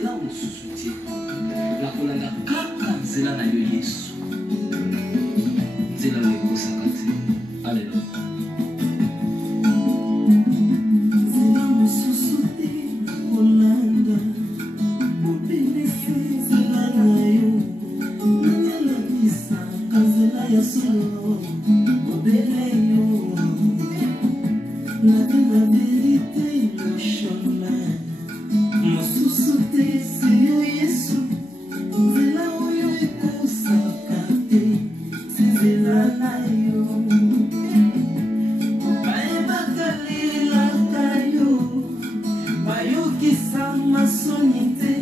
nzela mosusu te nakolanda kaka nzela na yo Yesu nzela oyo ekosaka te. Alleluya. nzela mosusu te kolanda mobelisi nzela na yo nanyalakisaka nzela ya solo mobele yo la vérité le chemin mosusu te si yo Yesu nzela oyo ekosaka te si nzela na yo bayebaka lelaka yo bayokisa masoni te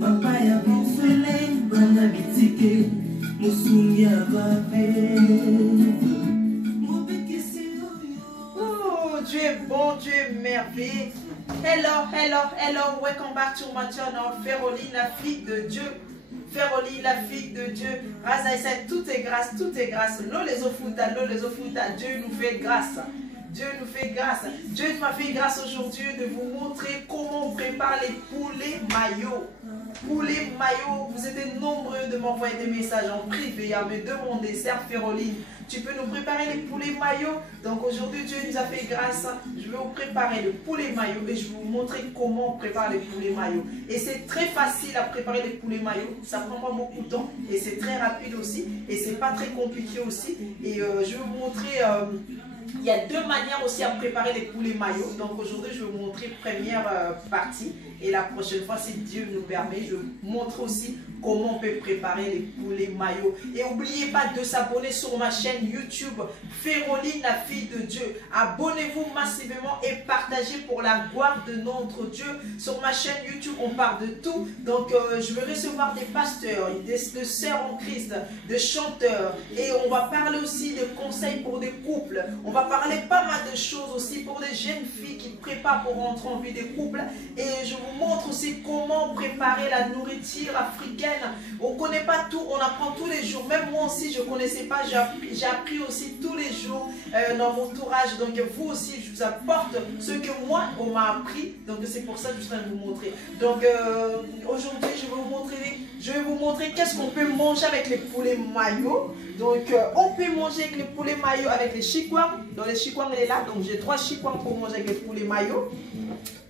papa ya bofele bana bitike mosungi ya baveve. Dieu est bon, Dieu est merveilleux. Hello, hello, hello. Welcome back to my channel. Féroline, la fille de Dieu. Féroline, la fille de Dieu. As I said, tout est grâce, tout est grâce. L'eau les ofuta, Dieu nous fait grâce. Dieu nous fait grâce. Dieu m'a fait grâce aujourd'hui de vous montrer comment on prépare les poulets maillots. Poulets maillots, vous êtes nombreux de m'envoyer des messages en privé à me demander, Sœur Féroline, tu peux nous préparer les poulets maillots? Donc aujourd'hui, Dieu nous a fait grâce. Je vais vous préparer le poulet maillot et je vais vous montrer comment on prépare les poulets maillots. Et c'est très facile à préparer les poulets maillots. Ça prend pas beaucoup de temps et c'est très rapide aussi. Et c'est pas très compliqué aussi. Et je vais vous montrer... il y a deux manières aussi à préparer les poulets maillots. Donc aujourd'hui, je vais vous montrer première partie. Et la prochaine fois, si Dieu nous permet, je vais vous montrer aussi comment on peut préparer les poulets maillots. Et n'oubliez pas de s'abonner sur ma chaîne YouTube, Féroline, la fille de Dieu. Abonnez-vous massivement et partagez pour la gloire de notre Dieu. Sur ma chaîne YouTube, on parle de tout. Donc, je vais recevoir des pasteurs, des sœurs en Christ, des chanteurs. Et on va parler aussi de conseils pour des couples. On va parler pas mal de choses aussi pour des jeunes filles qui préparent pour rentrer en vie des couples. Et je vous montre aussi comment préparer la nourriture africaine. On ne connaît pas tout, on apprend tous les jours. Même moi aussi, je ne connaissais pas. J'ai appris aussi tous les jours dans mon entourage. Donc vous aussi, je vous apporte ce que moi, on m'a appris. Donc c'est pour ça que je suis en train de vous montrer. Donc aujourd'hui, je vais vous montrer qu'est-ce qu'on peut manger avec les poulets maillots. Donc on peut manger avec les poulets maillots avec les chikwang. Donc les chikwang, elle est là. Donc j'ai 3 chikwang pour manger avec les poulets maillots.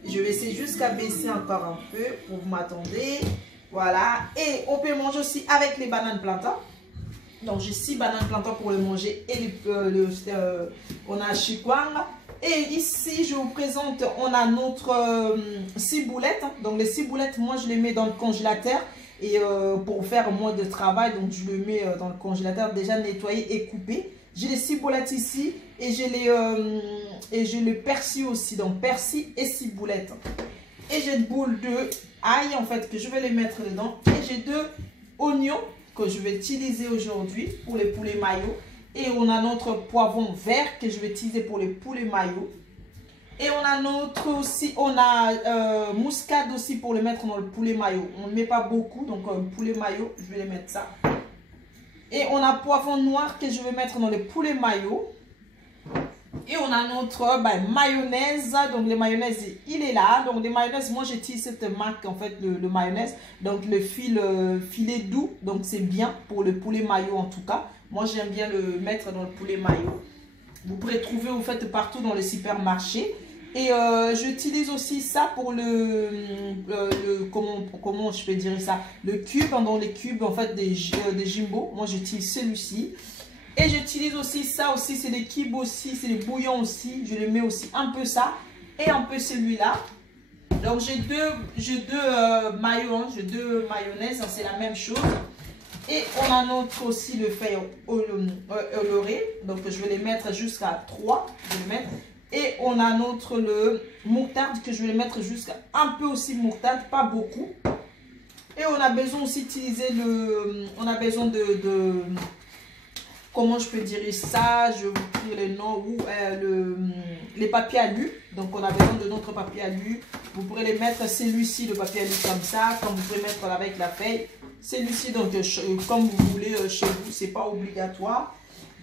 Je vais essayer jusqu'à baisser encore un peu pour vous m'attendre. Voilà. Et on peut manger aussi avec les bananes plantains. Donc j'ai 6 bananes plantains pour les manger. Et on a chikwang. Et ici, je vous présente, on a notre ciboulettes. Donc les ciboulettes, moi je les mets dans le congélateur. Et pour faire moins de travail, donc je le mets dans le congélateur déjà nettoyé et coupé. J'ai les ciboulettes ici et j'ai le persil aussi. Donc persil et ciboulettes. Et j'ai une boule de ail en fait que je vais les mettre dedans. Et j'ai 2 oignons que je vais utiliser aujourd'hui pour les poulets maillots. Et on a notre poivron vert que je vais utiliser pour les poulets maillots. Et on a notre aussi, on a muscade aussi pour le mettre dans le poulet maillot. On ne met pas beaucoup, donc poulet maillot, je vais les mettre ça. Et on a poivron noir que je vais mettre dans le poulet maillot. Et on a notre mayonnaise. Donc les mayonnaises, il est là. Donc les mayonnaises, moi j'utilise cette marque en fait, le mayonnaise. Donc le filet doux. Donc c'est bien pour le poulet maillot en tout cas. Moi j'aime bien le mettre dans le poulet maillot. Vous pourrez trouver en fait partout dans les supermarchés. Et j'utilise aussi ça pour comment je peux dire ça, le cube, dans les cubes en fait des Jimbo. Moi j'utilise celui-ci. Et j'utilise aussi ça aussi, c'est des cubes aussi, c'est des bouillons aussi. Je le mets aussi un peu ça et un peu celui-là. Donc j'ai deux maillots, hein, j'ai 2 mayonnaises, hein, c'est la même chose. Et on a notre aussi le feuille oloré. Donc je vais les mettre jusqu'à 3. Je vais les mettre. Et on a notre le moutarde que je vais mettre jusqu'à un peu aussi moutarde, pas beaucoup. Et on a besoin aussi d'utiliser on a besoin de comment je peux dire ça, je vous dire les noms, ou les papiers alu. Donc on a besoin de notre papier alu. Vous pourrez les mettre celui-ci, le papier alu comme ça, comme vous pouvez mettre avec la feuille. Celui-ci, donc comme vous voulez chez vous, c'est pas obligatoire.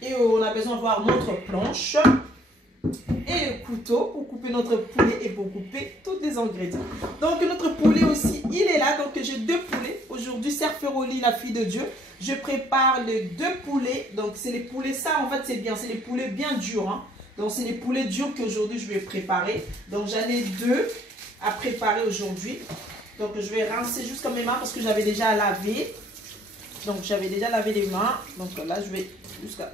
Et on a besoin d'avoir notre planche et le couteau pour couper notre poulet et pour couper tous les ingrédients. Donc notre poulet aussi, il il est là, donc j'ai 2 poulets. Aujourd'hui, Sœur Féroline, la fille de Dieu. Je prépare les 2 poulets. Donc c'est les poulets, ça en fait c'est bien. C'est les poulets bien durs. Hein. Donc c'est les poulets durs qu'aujourd'hui je vais préparer. Donc j'en ai 2 à préparer aujourd'hui. Donc je vais rincer jusqu'à mes mains parce que j'avais déjà lavé. Donc j'avais déjà lavé les mains. Donc là je vais jusqu'à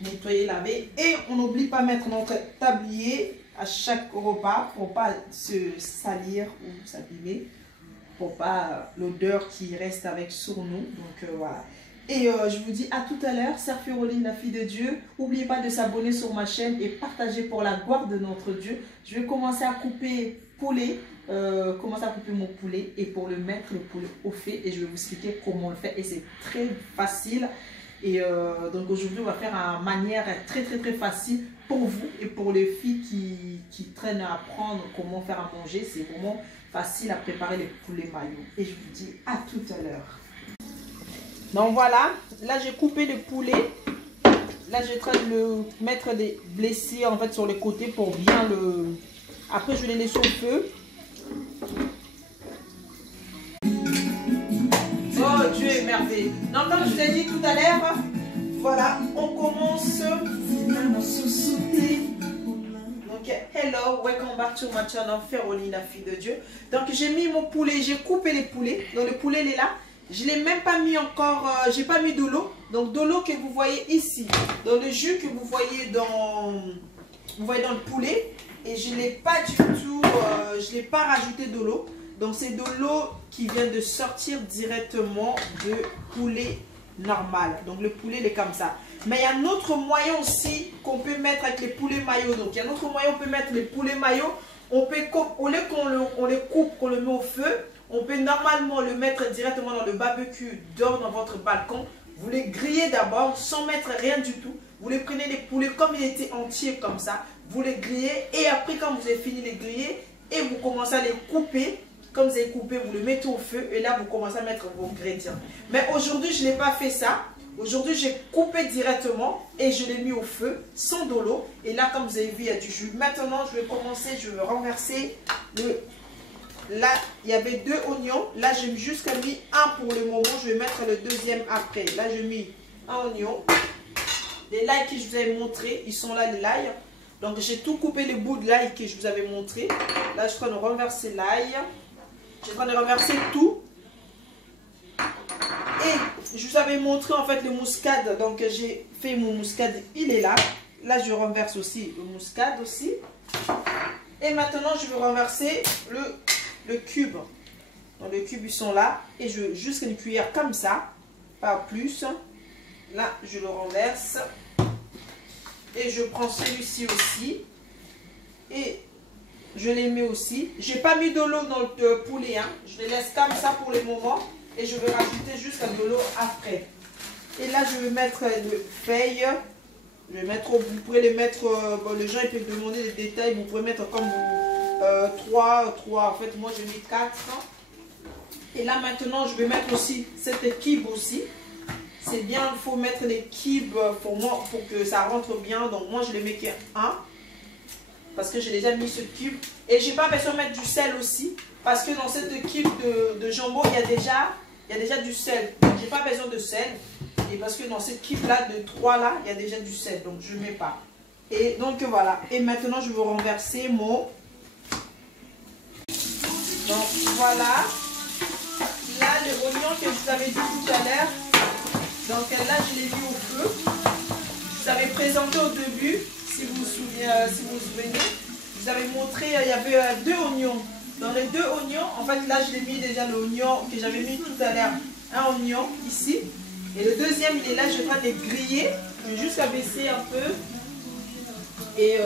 nettoyer, laver. Et on n'oublie pas de mettre notre tablier à chaque repas pour pas se salir ou s'abîmer, pour pas l'odeur qui reste avec sur nous. Donc voilà. Et je vous dis à tout à l'heure, Sœur Féroline, la fille de Dieu. N'oubliez pas de s'abonner sur ma chaîne et partager pour la gloire de notre Dieu. Je vais commencer à couper poulet, mon poulet et pour le mettre le poulet au feu et je vais vous expliquer comment on le fait et c'est très facile. Et donc aujourd'hui on va faire une manière très facile pour vous et pour les filles qui traînent à apprendre comment faire à manger. C'est vraiment facile à préparer les poulets maillots. Et je vous dis à tout à l'heure. Donc voilà, là j'ai coupé le poulet. Là je vais train de le mettre des blessés en fait sur les côtés pour bien le... Après je vais les laisser au feu. Oh Dieu est merveilleux. Donc comme je vous ai dit tout à l'heure, voilà, on commence. Donc hello, welcome back to my channel Féroline, la fille de Dieu. Donc j'ai mis mon poulet, j'ai coupé les poulets. Donc le poulet il est là. Je ne l'ai même pas mis encore, j'ai pas mis de l'eau. Donc de l'eau que vous voyez ici, dans le jus que vous voyez dans le poulet. Et je ne l'ai pas du tout, je n'ai pas rajouté de l'eau. Donc c'est de l'eau qui vient de sortir directement de poulet normal. Donc le poulet il est comme ça. Mais il y a un autre moyen aussi qu'on peut mettre avec les poulets maillots. Donc il y a un autre moyen on peut mettre les poulets maillots. On peut, au lieu qu'on les coupe, qu'on le met au feu, on peut normalement le mettre directement dans le barbecue dans votre balcon. Vous les grillez d'abord sans mettre rien du tout. Vous les prenez les poulets comme ils étaient entiers comme ça. Vous les grillez et après quand vous avez fini de les griller et vous commencez à les couper. Comme vous avez coupé, vous le mettez au feu et là vous commencez à mettre vos ingrédients. Mais aujourd'hui je n'ai pas fait ça. Aujourd'hui j'ai coupé directement et je l'ai mis au feu sans de l'eau. Et là comme vous avez vu il y a du jus. Maintenant je vais commencer, je vais renverser le... Là il y avait 2 oignons. Là j'ai juste mis un pour le moment. Je vais mettre le deuxième après. Là j'ai mis un oignon. Les l'ail que je vous avais montré, ils sont là les l'ail. Donc j'ai tout coupé les bouts de l'ail que je vous avais montré. Là je suis en train de renverser l'ail. Je suis en train de renverser tout. Et je vous avais montré en fait le muscade. Donc j'ai fait mon muscade, il est là. Là je renverse aussi le muscade aussi. Et maintenant je vais renverser le cube. Donc les cubes ils sont là. Et je juste une cuillère comme ça. Pas plus. Là je le renverse. Et je prends celui-ci aussi. Et je les mets aussi. J'ai pas mis de l'eau dans le poulet. Hein. Je les laisse comme ça pour le moment. Et je vais rajouter juste de l'eau après. Et là, je vais mettre le feuille. Je vais mettre, vous pouvez les mettre, bon, les gens ils peuvent demander des détails. Vous pouvez mettre comme 3. En fait, moi j'ai mis 4. Et là, maintenant, je vais mettre aussi cette kibe aussi. C'est bien, il faut mettre les kibes pour moi, pour que ça rentre bien. Donc moi, je les mets qu'un. Parce que j'ai déjà mis ce cube. Et j'ai pas besoin de mettre du sel aussi. Parce que dans cette cube de jambon, il y a déjà du sel. J'ai pas besoin de sel. Et parce que dans cette cube là de 3 là, il y a déjà du sel. Donc je ne mets pas. Et donc voilà. Et maintenant, je vais renverser mon... Donc voilà. Là, le oignon que je vous avais dit tout à l'heure. Donc là, je l'ai mis au feu. Je vous avais présenté au début. Si vous vous souvenez, je vous avais montré, il y avait 2 oignons. Dans les 2 oignons, en fait, là, je l'ai mis déjà l'oignon que j'avais mis tout à l'heure. Un oignon ici. Et le deuxième, il est là, je vais en train de les griller. Je vais juste abaisser un peu. Et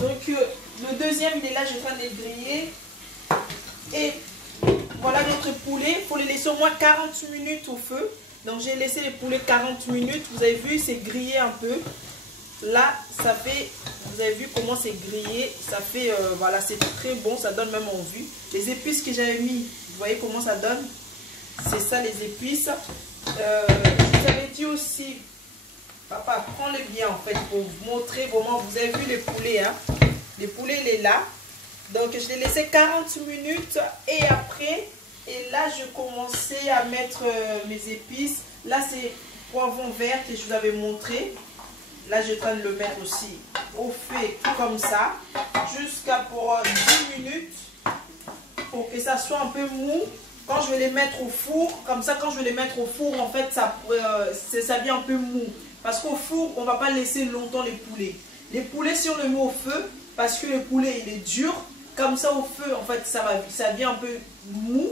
donc, le deuxième, il est là, je vais en train de les griller. Et voilà notre poulet. Il faut les laisser au moins 40 minutes au feu. Donc, j'ai laissé les poulets 40 minutes. Vous avez vu, c'est grillé un peu. Là, ça fait, vous avez vu comment c'est grillé, ça fait, voilà, c'est très bon, ça donne même envie. Les épices que j'avais mis, vous voyez comment ça donne? C'est ça les épices. Je vous avais dit aussi, papa, prends-les bien en fait, pour vous montrer comment, vous avez vu les poulets, hein? Les poulets, il est là. Donc je l'ai laissé 40 minutes et après, et là je commençais à mettre mes épices. Là c'est poivron vert que je vous avais montré. Là je suis en train de le mettre aussi au feu comme ça, jusqu'à pour 10 minutes pour que ça soit un peu mou. Quand je vais les mettre au four, comme ça quand je vais les mettre au four, en fait ça vient un peu mou. Parce qu'au four, on ne va pas laisser longtemps les poulets. Les poulets, si on les met au feu, parce que le poulet il est dur, comme ça au feu, en fait ça vient un peu mou.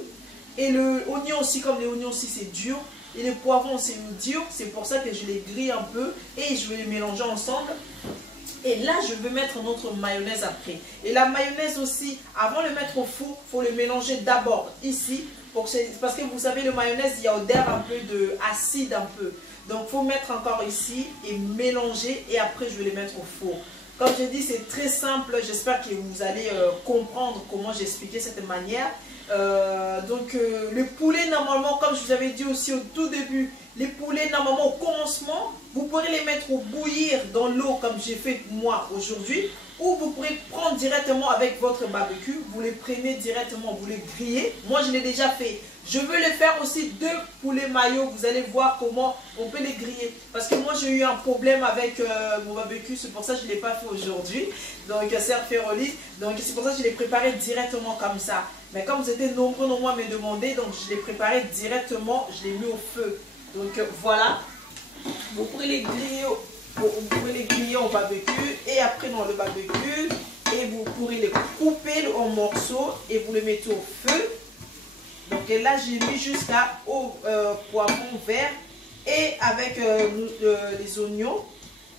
Et l'oignon aussi, comme les oignons aussi c'est dur. Et les poivrons c'est dur, c'est pour ça que je les grille un peu et je vais les mélanger ensemble. Et là je vais mettre notre mayonnaise après. Et la mayonnaise aussi, avant de le mettre au four, il faut le mélanger d'abord ici. Parce que vous savez, le mayonnaise, il y a odeur un peu de acide un peu. Donc il faut mettre encore ici et mélanger et après je vais les mettre au four. Comme je dis, c'est très simple. J'espère que vous allez comprendre comment j'expliquais cette manière. Le poulet, normalement, comme je vous avais dit aussi au tout début, les poulets, normalement, au commencement, vous pourrez les mettre au bouillir dans l'eau, comme j'ai fait moi aujourd'hui, ou vous pourrez prendre directement avec votre barbecue, vous les prenez directement, vous les grillez. Moi, je l'ai déjà fait. Je veux les faire aussi 2 poulets mayo. Vous allez voir comment on peut les griller. Parce que moi, j'ai eu un problème avec mon barbecue. C'est pour ça que je ne l'ai pas fait aujourd'hui. Donc, Sœur Feroli. Donc, c'est pour ça que je l'ai préparé directement comme ça. Mais comme vous étiez nombreux à me demander, donc je l'ai préparé directement. Je l'ai mis au feu. Donc, voilà. Vous pourrez les griller au barbecue. Et après, dans le barbecue. Et vous pourrez les couper en morceaux. Et vous les mettez au feu. Donc là, j'ai mis jusqu'au poivron vert et avec les oignons.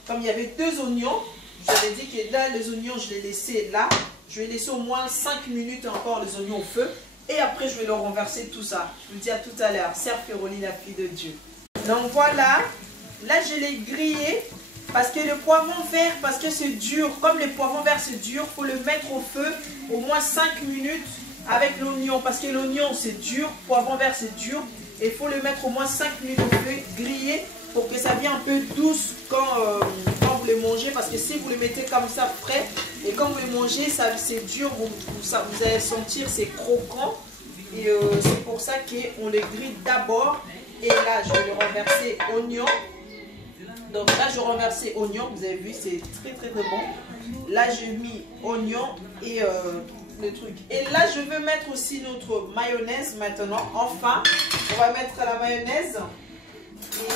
Comme il y avait 2 oignons, j'avais dit que là, les oignons, je les laissais là. Je vais laisser au moins 5 minutes encore les oignons au feu. Et après, je vais leur renverser tout ça. Je vous dis à tout à l'heure. Sœur Feroli, la fille de Dieu. Donc voilà. Là, je l'ai grillé. Parce que le poivron vert, parce que c'est dur. Comme le poivron vert, c'est dur, il faut le mettre au feu au moins 5 minutes. Avec l'oignon, parce que l'oignon c'est dur, poivron vert c'est dur, et il faut le mettre au moins 5 minutes au feu, griller pour que ça vienne un peu douce quand vous les mangez, parce que si vous les mettez comme ça frais, et quand vous les mangez, c'est dur, vous allez sentir c'est croquant, et c'est pour ça qu'on les grille d'abord, et là je vais le renverser oignon. Donc là je renverse oignon, vous avez vu c'est très bon. Là j'ai mis oignon et le truc. Et là je veux mettre aussi notre mayonnaise maintenant. Enfin, on va mettre la mayonnaise et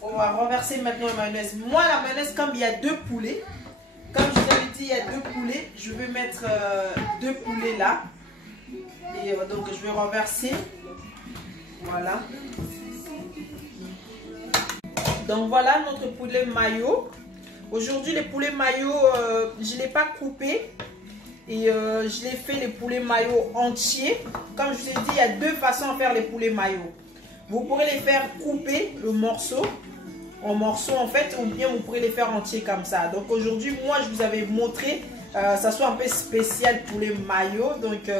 on va renverser maintenant la mayonnaise. Moi la mayonnaise, comme il y a 2 poulets, comme je vous avais dit il y a 2 poulets, je vais mettre 2 poulets là. Et donc je vais renverser. Voilà. Donc voilà notre poulet mayo. Aujourd'hui les poulets mayo, je ne l'ai pas coupé. Et je l'ai fait les poulets mayo entiers. Comme je vous ai dit, il y a 2 façons à faire les poulets mayo. Vous pourrez les faire couper le morceau en morceaux en fait, ou bien vous pourrez les faire entiers comme ça. Donc aujourd'hui, moi je vous avais montré, ça soit un peu spécial poulet mayo, donc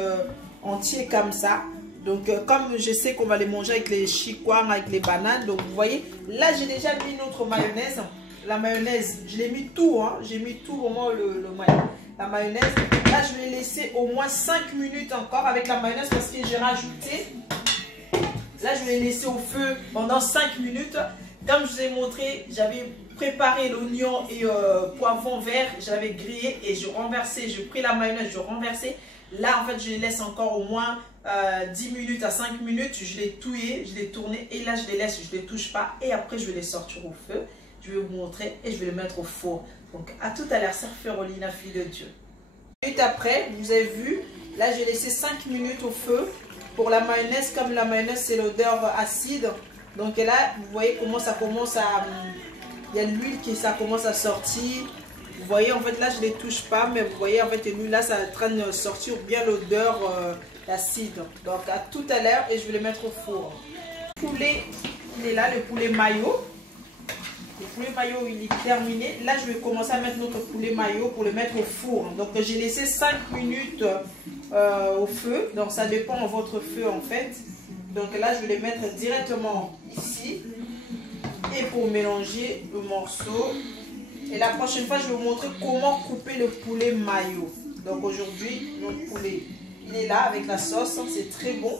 entier comme ça. Donc comme je sais qu'on va les manger avec les chikwang, avec les bananes, donc vous voyez, là j'ai déjà mis notre mayonnaise. La mayonnaise, je l'ai mis tout, hein, j'ai mis tout vraiment la mayonnaise. Là je vais laisser au moins 5 minutes encore avec la mayonnaise parce que j'ai rajouté. Là je vais laisser au feu pendant 5 minutes. Comme je vous ai montré, j'avais préparé l'oignon et poivron vert, j'avais grillé et je renversais, j'ai pris la mayonnaise, je renversais. Là en fait je les laisse encore au moins 10 minutes à 5 minutes, je l'ai touillé, je l'ai tourné et là je les laisse, je ne les touche pas et après je vais les sortir au feu. Je vais vous montrer et je vais les mettre au four. Donc à tout à l'heure, Sœur Feroli, la fille de Dieu. Minutes après, vous avez vu, là j'ai laissé 5 minutes au feu pour la mayonnaise. Comme la mayonnaise c'est l'odeur acide, donc là vous voyez comment ça commence à, il y a l'huile qui ça commence à sortir. Vous voyez en fait là je ne les touche pas, mais vous voyez en fait l'huile là ça est en train de sortir bien l'odeur acide. Donc à tout à l'heure et je vais les mettre au four. Le poulet il est là, le poulet mayo. Le poulet mayo il est terminé. Là je vais commencer à mettre notre poulet mayo pour le mettre au four. Donc j'ai laissé 5 minutes au feu. Donc ça dépend de votre feu en fait. Donc là je vais les mettre directement ici. Et pour mélanger le morceau. Et la prochaine fois je vais vous montrer comment couper le poulet mayo. Donc aujourd'hui, notre poulet, il est là avec la sauce, c'est très bon.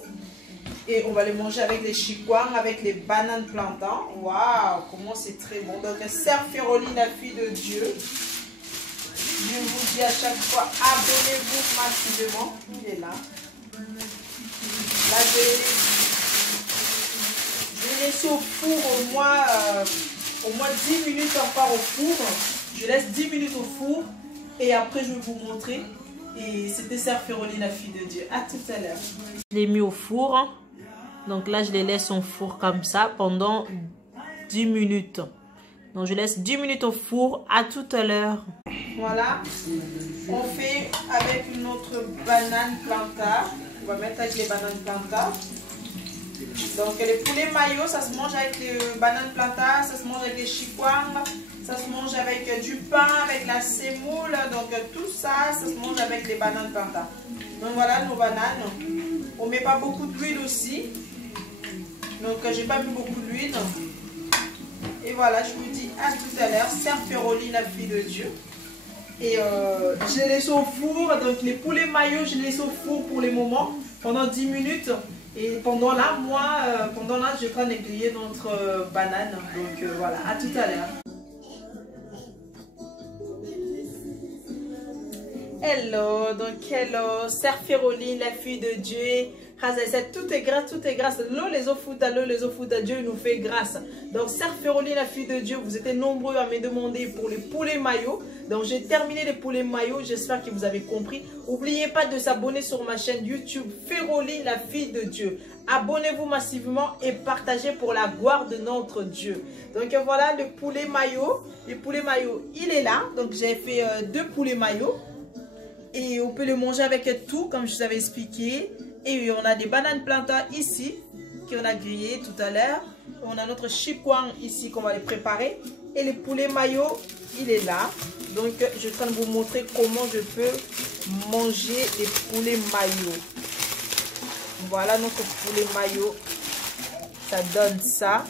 Et on va le manger avec les chikwang, avec les bananes plantain. Waouh, comment c'est très bon. Donc Sœur Feroli, la fille de Dieu. Je vous dis à chaque fois, abonnez-vous massivement. Il est là. Là, je vais laisser au four au moins 10 minutes encore au four. Je laisse 10 minutes au four et après je vais vous montrer. Et c'était Sœur Feroli, la fille de Dieu. À tout à l'heure. Je l'ai mis au four. Donc là, je les laisse au four comme ça pendant 10 minutes. Donc je laisse 10 minutes au four. À tout à l'heure. Voilà. On fait avec notre banane plantain. On va mettre avec les bananes plantain. Donc les poulets mayo, ça se mange avec les bananes plantain, ça se mange avec les chikwang, ça se mange avec du pain, avec la semoule. Donc tout ça, ça se mange avec les bananes plantain. Donc voilà nos bananes. On ne met pas beaucoup d'huile aussi. Donc j'ai pas mis beaucoup d'huile. Et voilà, je vous dis à tout à l'heure. Sœur Feroli, la fille de Dieu. Et je les laisse au four. Donc les poulets mayo, je les laisse au four pour les moments pendant 10 minutes. Et pendant là, je suis en train de griller notre banane. Donc voilà, à tout à l'heure. Hello, donc hello, Sœur Feroli, la fille de Dieu. Tout est grâce, tout est grâce. L'eau, les eaux fouta, Dieu nous fait grâce. Donc, Sœur Feroli, la fille de Dieu, vous étiez nombreux à me demander pour les poulets maillots. Donc, j'ai terminé les poulets maillots. J'espère que vous avez compris. N'oubliez pas de s'abonner sur ma chaîne YouTube Feroli, la fille de Dieu. Abonnez-vous massivement et partagez pour la gloire de notre Dieu. Donc, voilà le poulet maillot. Le poulet maillot, il est là. Donc, j'ai fait 2 poulets maillots. Et on peut le manger avec tout, comme je vous avais expliqué. Et on a des bananes plantain ici, qu'on a grillé tout à l'heure. On a notre chikwang ici, qu'on va les préparer. Et le poulet mayo, il est là. Donc, je suis en train de vous montrer comment je peux manger les poulets mayo. Voilà notre poulet mayo. Ça donne ça.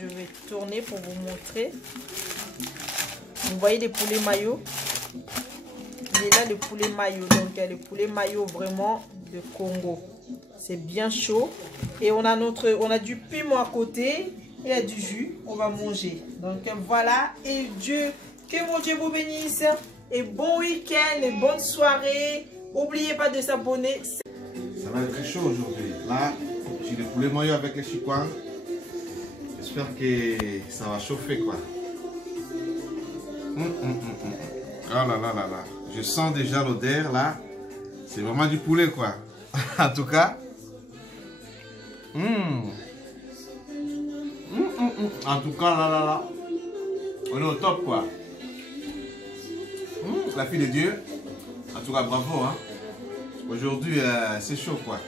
Je vais tourner pour vous montrer. Vous voyez les poulets mayo? Il est là le poulet mayo. Donc, le poulet mayo vraiment de Congo. C'est bien chaud. Et on a du piment à côté. Et a du jus. On va manger. Donc, voilà. Et que mon Dieu vous bénisse. Et bon week-end et bonne soirée. N'oubliez pas de s'abonner. Ça va être très chaud aujourd'hui. Là, j'ai le poulet mayo avec les chikwang. J'espère que ça va chauffer quoi. Oh là là là là. Je sens déjà l'odeur là. C'est vraiment du poulet quoi. En tout cas. En tout cas là là là. On est au top quoi. La fille de Dieu. En tout cas bravo hein. Aujourd'hui c'est chaud quoi.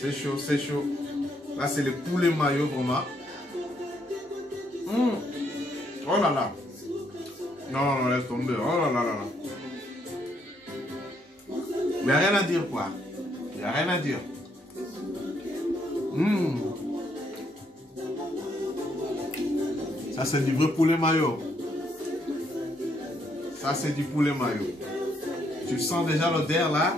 C'est chaud, c'est chaud. Là c'est le poulet mayo vraiment. Oh là là. Non, laisse tomber. Oh là là là là. Il n'y a rien à dire quoi. Il n'y a rien à dire. Ça c'est du vrai poulet mayo. Ça c'est du poulet mayo. Tu sens déjà l'odeur là.